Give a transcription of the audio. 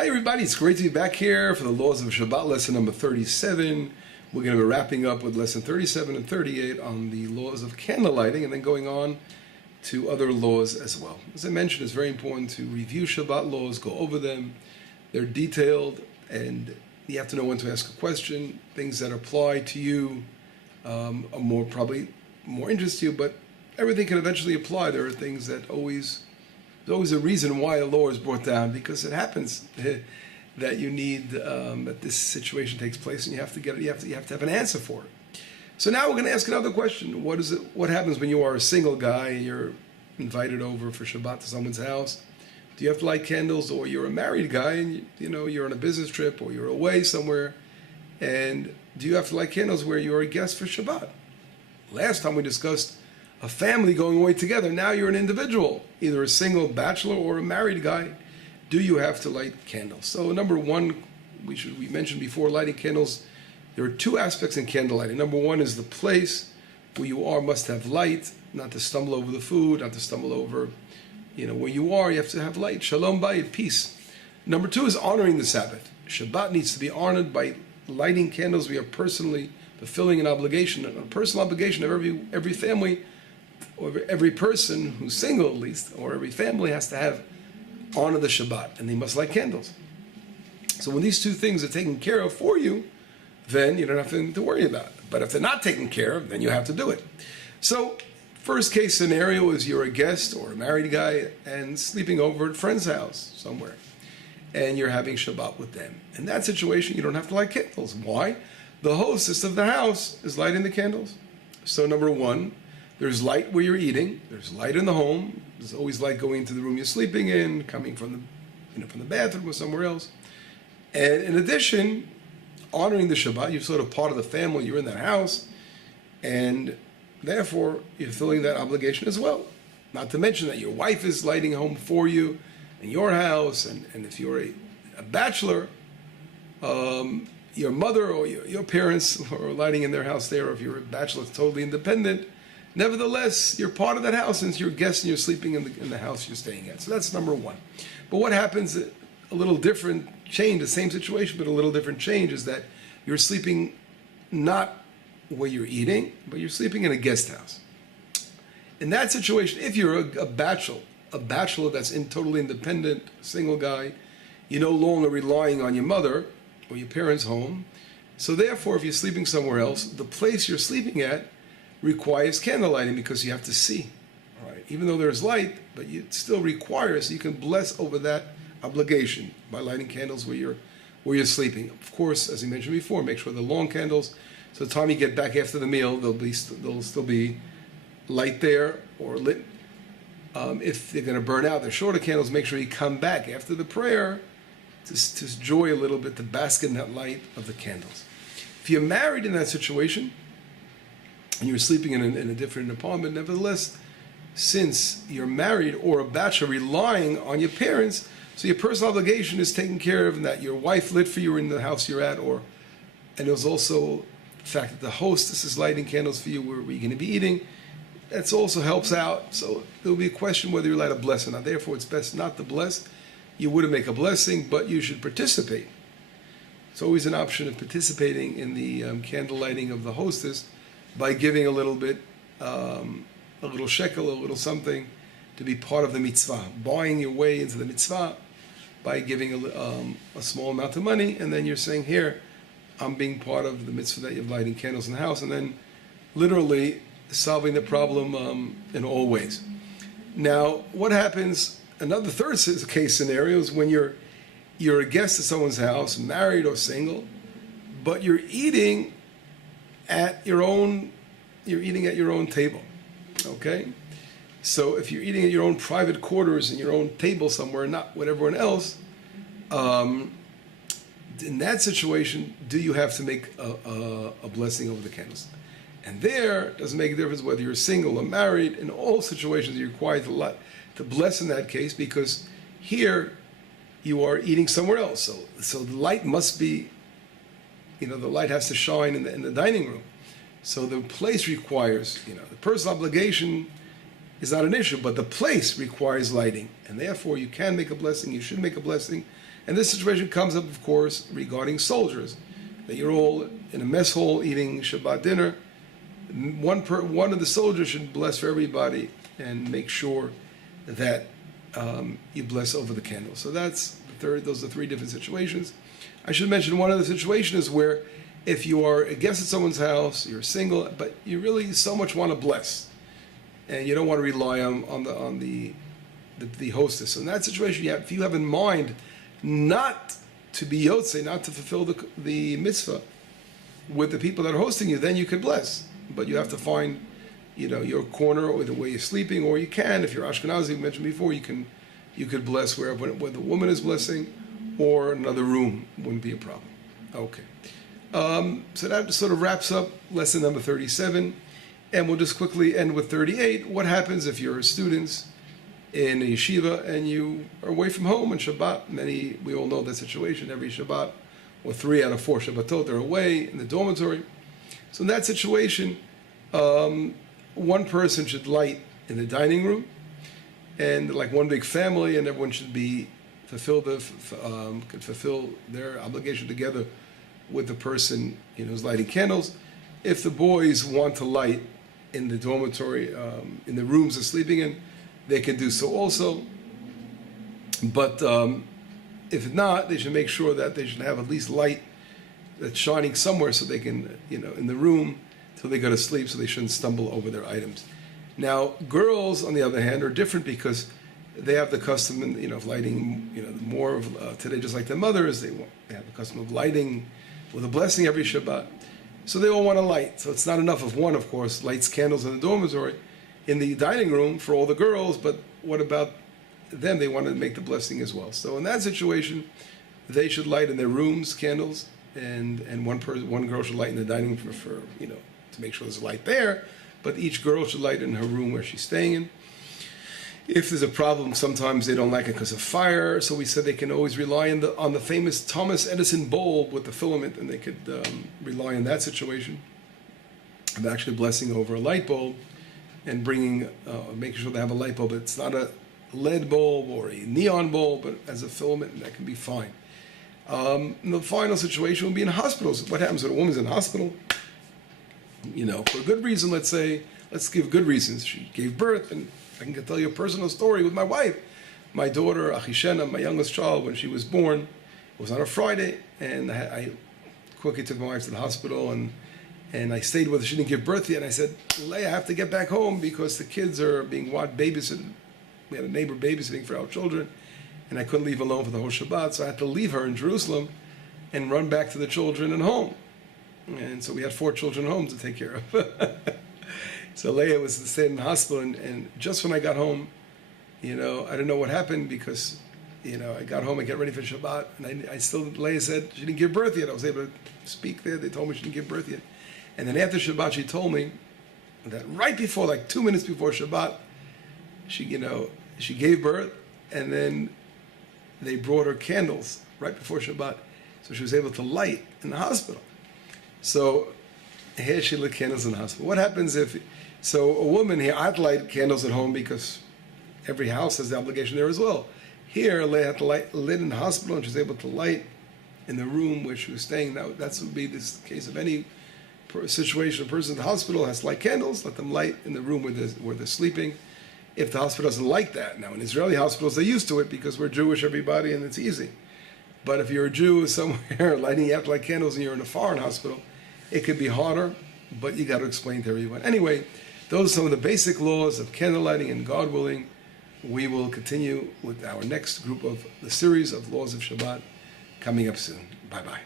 Hi everybody, it's great to be back here for the Laws of Shabbat lesson number 37. We're going to be wrapping up with lesson 37 and 38 on the laws of candle lighting and then going on to other laws as well. As I mentioned, it's very important to review Shabbat laws, go over them. They're detailed and you have to know when to ask a question. Things that apply to you are probably more interest to you, but everything can eventually apply. There are things that there's always a reason why a law is brought down, because it happens that you need that this situation takes place, and you have to have an answer for it. So now we're going to ask another question: What happens when you are a single guy and you're invited over for Shabbat to someone's house? Do you have to light candles, or you're a married guy and you're on a business trip or you're away somewhere, and do you have to light candles where you're a guest for Shabbat? Last time we discussed a family going away together. Now you're an individual, either a single bachelor or a married guy. Do you have to light candles? So number one, we mentioned before, lighting candles, there are two aspects in candle lighting. Number one is the place where you are must have light, not to stumble over the food, not to stumble over, where you are. You have to have light. Shalom bayit, peace. Number two is honoring the Sabbath. Shabbat needs to be honored by lighting candles. We are personally fulfilling an obligation, a personal obligation of every family, or every person who's single at least, or every family has to honor the Shabbat, and they must light candles. So when these two things are taken care of for you, then you don't have anything to worry about. But if they're not taken care of, then you have to do it. So first case scenario is you're a guest or a married guy and sleeping over at a friend's house somewhere, and you're having Shabbat with them. In that situation, you don't have to light candles. Why? The hostess of the house is lighting the candles. So number one, there's light where you're eating. There's light in the home. There's always light going into the room you're sleeping in, coming from the bathroom or somewhere else. And in addition, honoring the Shabbat, you're sort of part of the family. You're in that house, and therefore you're filling that obligation as well. Not to mention that your wife is lighting home for you in your house, and if you're a bachelor, your mother or your parents are lighting in their house there. Or if you're a bachelor, it's totally independent. Nevertheless, you're part of that house since you're a guest and you're sleeping in the house you're staying at. So that's number one. But what happens, a little different change, the same situation, but a little different change, is that you're sleeping not where you're eating, but you're sleeping in a guest house. In that situation, if you're a bachelor that's totally independent, single guy, you're no longer relying on your mother or your parents' home. So therefore, if you're sleeping somewhere else, the place you're sleeping at requires candle lighting, because you have to see. All right. Even though there's light, but it still requires, you can bless over that obligation by lighting candles where you're sleeping. Of course, as I mentioned before, make sure they're long candles, so the time you get back after the meal, there'll still be light there or lit. If they're going to burn out, they're shorter candles. Make sure you come back after the prayer to enjoy a little bit, to bask in that light of the candles. If you're married in that situation, and you're sleeping in a different apartment, nevertheless, since you're married or a bachelor, relying on your parents, so your personal obligation is taken care of, and that your wife lit for you in the house you're at, and there's also the fact that the hostess is lighting candles for you where you're going to be eating. That also helps out. So there'll be a question whether you light a bless or not. Therefore, it's best not to bless. You wouldn't make a blessing, but you should participate. It's always an option of participating in the candle lighting of the hostess, by giving a little bit, a little shekel, a little something, to be part of the mitzvah, buying your way into the mitzvah by giving a small amount of money, and then you're saying, here, I'm being part of the mitzvah that you're lighting candles in the house, and then literally solving the problem in all ways. Now, what happens, another third case scenario is when you're a guest at someone's house, married or single, but you're eating at your own table, okay? So if you're eating at your own private quarters in your own table somewhere, not with everyone else, in that situation, do you have to make a blessing over the candles? And there, it doesn't make a difference whether you're single or married. In all situations, you're required to bless in that case, because here you are eating somewhere else. So the light must be, the light has to shine in the dining room. So the place requires, the personal obligation is not an issue, but the place requires lighting. And therefore you can make a blessing, you should make a blessing, And this situation comes up, of course, regarding soldiers. That you're all in a mess hall eating Shabbat dinner. One of the soldiers should bless for everybody and make sure that you bless over the candle. So that's the third. Those are three different situations. I should mention one other situation is where if you are a guest at someone's house, you're single, but you really so much want to bless, and you don't want to rely on the hostess. So in that situation, if you have in mind not to be yotze, not to fulfill the mitzvah with the people that are hosting you, then you could bless. But you have to find, your corner or the way you're sleeping, or you can, if you're Ashkenazi, we mentioned before, you could bless where the woman is blessing, or another room wouldn't be a problem. Okay. So that sort of wraps up lesson number 37, and we'll just quickly end with 38. What happens if you're students in a yeshiva and you are away from home on Shabbat? We all know that situation. Every Shabbat, or 3 out of 4 Shabbatot, they're away in the dormitory. So in that situation, one person should light in the dining room, and like one big family, and everyone should could fulfill their obligation together with the person who's lighting candles. If the boys want to light in the dormitory, in the rooms they're sleeping in, they can do so also. But if not, they should make sure that they should have at least light that's shining somewhere so they can, in the room till they go to sleep, so they shouldn't stumble over their items. Now, girls, on the other hand, are different because they have the custom, of lighting, more of today, just like their mothers, they have the custom of lighting with a blessing every Shabbat. So they all want to light. So it's not enough if one, of course, lights candles in the dormitory, in the dining room for all the girls, but what about them? They want to make the blessing as well. So in that situation, they should light in their rooms candles, and one girl should light in the dining room for to make sure there's a light there, but each girl should light in her room where she's staying in. If there's a problem, sometimes they don't like it because of fire, so we said they can always rely on the famous Thomas Edison bulb with the filament, and they could rely on that situation of actually blessing over a light bulb and making sure they have a light bulb. It's not a lead bulb or a neon bulb, but as a filament, and that can be fine. And the final situation will be in hospitals. What happens when a woman's in hospital? For a good reason, let's give good reasons. She gave birth, and I can tell you a personal story with my wife. My daughter, Achishena, my youngest child, when she was born, it was on a Friday, and I quickly took my wife to the hospital, and I stayed with her. She didn't give birth yet, and I said, Leah, I have to get back home because the kids are being babysitted. We had a neighbor babysitting for our children, and I couldn't leave alone for the whole Shabbat, so I had to leave her in Jerusalem and run back to the children at home. And so we had 4 children at home to take care of. So Leah was staying in the hospital, and just when I got home, I didn't know what happened because, I got home and get ready for Shabbat, and Leah said she didn't give birth yet. I was able to speak there. They told me she didn't give birth yet. And then after Shabbat, she told me that right before, like 2 minutes before Shabbat, she gave birth, and then they brought her candles right before Shabbat, so she was able to light in the hospital. So here she lit candles in the hospital. What happens so a woman here, I'd light candles at home because every house has the obligation there as well. Here, Leah had to lit in the hospital, and she was able to light in the room where she was staying. Now, that would be the case of any situation. A person in the hospital has to light candles, let them light in the room where they're sleeping. If the hospital doesn't like that. Now, in Israeli hospitals, they're used to it because we're Jewish, everybody, and it's easy. But if you're a Jew somewhere you have to light candles and you're in a foreign hospital, it could be harder, but you got to explain to everyone. Anyway, those are some of the basic laws of candle lighting, and God willing, we will continue with our next group of the series of laws of Shabbat coming up soon. Bye-bye.